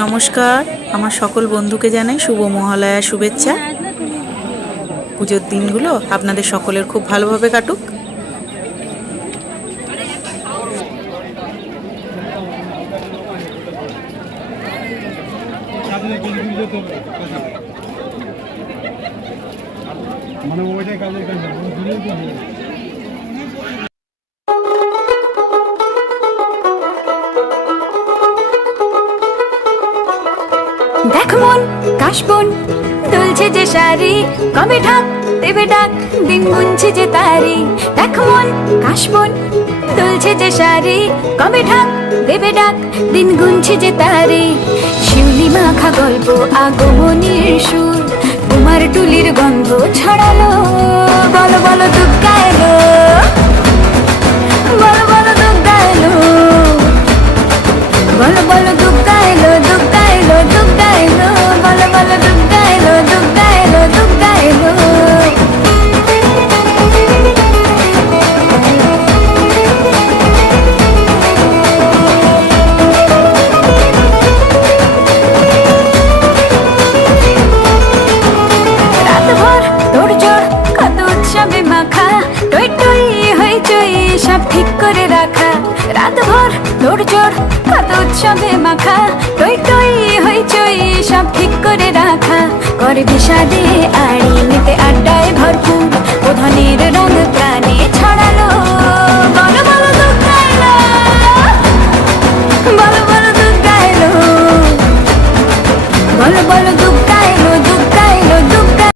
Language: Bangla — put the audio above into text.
নমস্কার, আমার সকল বন্ধুকে জানাই শুভ মহালয়া শুভেচ্ছা। পুজোর দিনগুলো আপনাদের সকলের খুব ভালোভাবে কাটুক। দেখ মন কাশবন দুলছে যে শাড়ি, কবে ঢাক দেবে ডাক, দিন গুনছে যে তারি। দেখ মন কাশবন দুলছে যে শাড়ি, কবে ঢাক দেবে ডাক, দিন গুনছে যে তারি। শিউলি মাখা গল্প আগমনীর সুর, তোমার টুলির গন্ধ ছড়ালো। বলো বলো দুর্গা এলো, বলো বলো দুর্গা এলো, বলো বলো দুর্গা এলো, দুর্গা এলো, দুর্গা এলো, বলো বলো দুর্গা এলো, দুর্গা এলো, দুর্গা এলো। রাতভর তোড়জোড় কত উৎসবে মাখা, টই টই হইচই সব ঠিক করে রাখা। রাতভর তোড়জোড় কত উৎসবে মাখা, টই টই হইচই সব ঠিক করে রাখা। করে বিষাদে আড়ি মেতে আড্ডায় ভরপুর,